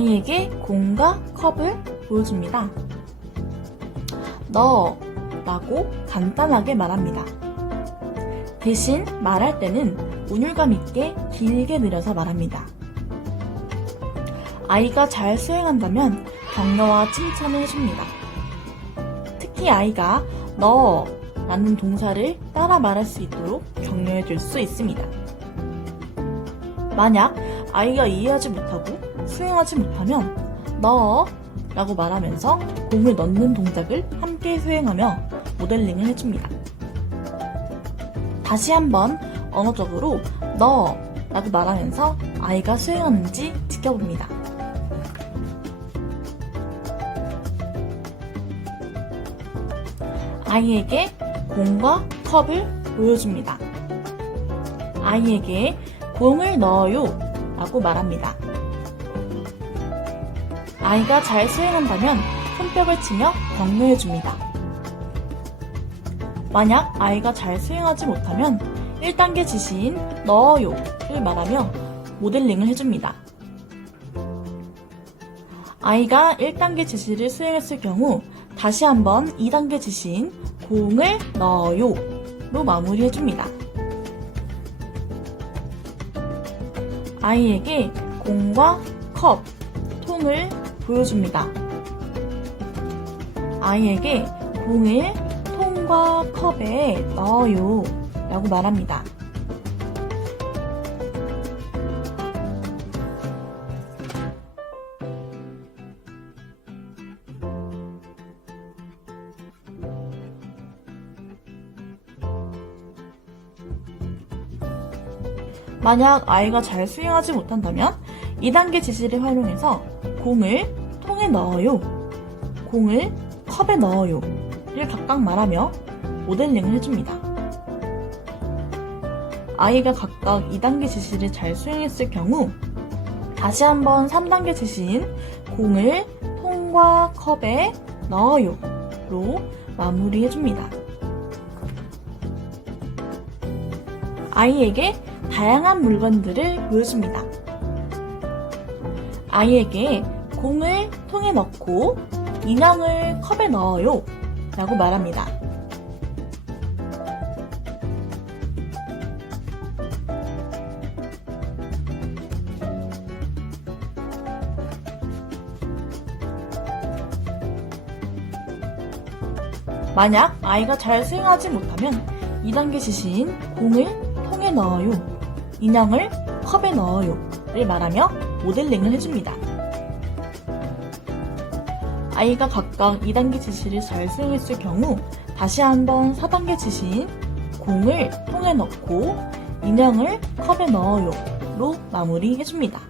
아이에게 공과 컵을 보여줍니다. 너 라고 간단하게 말합니다. 대신 말할 때는 운율감 있게 길게 느려서 말합니다. 아이가 잘 수행한다면 격려와 칭찬을 해줍니다. 특히 아이가 너 라는 동사를 따라 말할 수 있도록 격려해 줄 수 있습니다. 만약 아이가 이해하지 못하고 수행하지 못하면 너 라고 말하면서 공을 넣는 동작을 함께 수행하며 모델링을 해줍니다. 다시 한번 언어적으로 너 라고 말하면서 아이가 수행하는지 지켜봅니다. 아이에게 공과 컵을 보여줍니다. 아이에게 공을 넣어요 라고 말합니다. 아이가 잘 수행한다면 손뼉을 치며 격려해 줍니다. 만약 아이가 잘 수행하지 못하면 1단계 지시인 넣어요를 말하며 모델링을 해줍니다. 아이가 1단계 지시를 수행했을 경우 다시 한번 2단계 지시인 공을 넣어요 로 마무리해줍니다. 아이에게 공과 컵, 통을 보여줍니다. 아이에게 공을 통과 컵에 넣어요 라고 말합니다. 만약 아이가 잘 수행하지 못한다면 2단계 지시를 활용해서 공을 통에 넣어요. 공을 컵에 넣어요. 를 각각 말하며 모델링을 해줍니다. 아이가 각각 2단계 지시를 잘 수행했을 경우 다시 한번 3단계 지시인 공을 통과 컵에 넣어요. 로 마무리해줍니다. 아이에게 다양한 물건들을 보여줍니다. 아이에게 공을 통에 넣고 인형을 컵에 넣어요. 라고 말합니다. 만약 아이가 잘 수행하지 못하면 2단계 지시인 공을 통에 넣어요. 인형을 컵에 넣어요. 를 말하며 모델링을 해줍니다. 아이가 각각 2단계 지시를 잘 수행했을 경우 다시 한번 4단계 지시인 공을 통에 넣고 인형을 컵에 넣어요. 로 마무리해줍니다.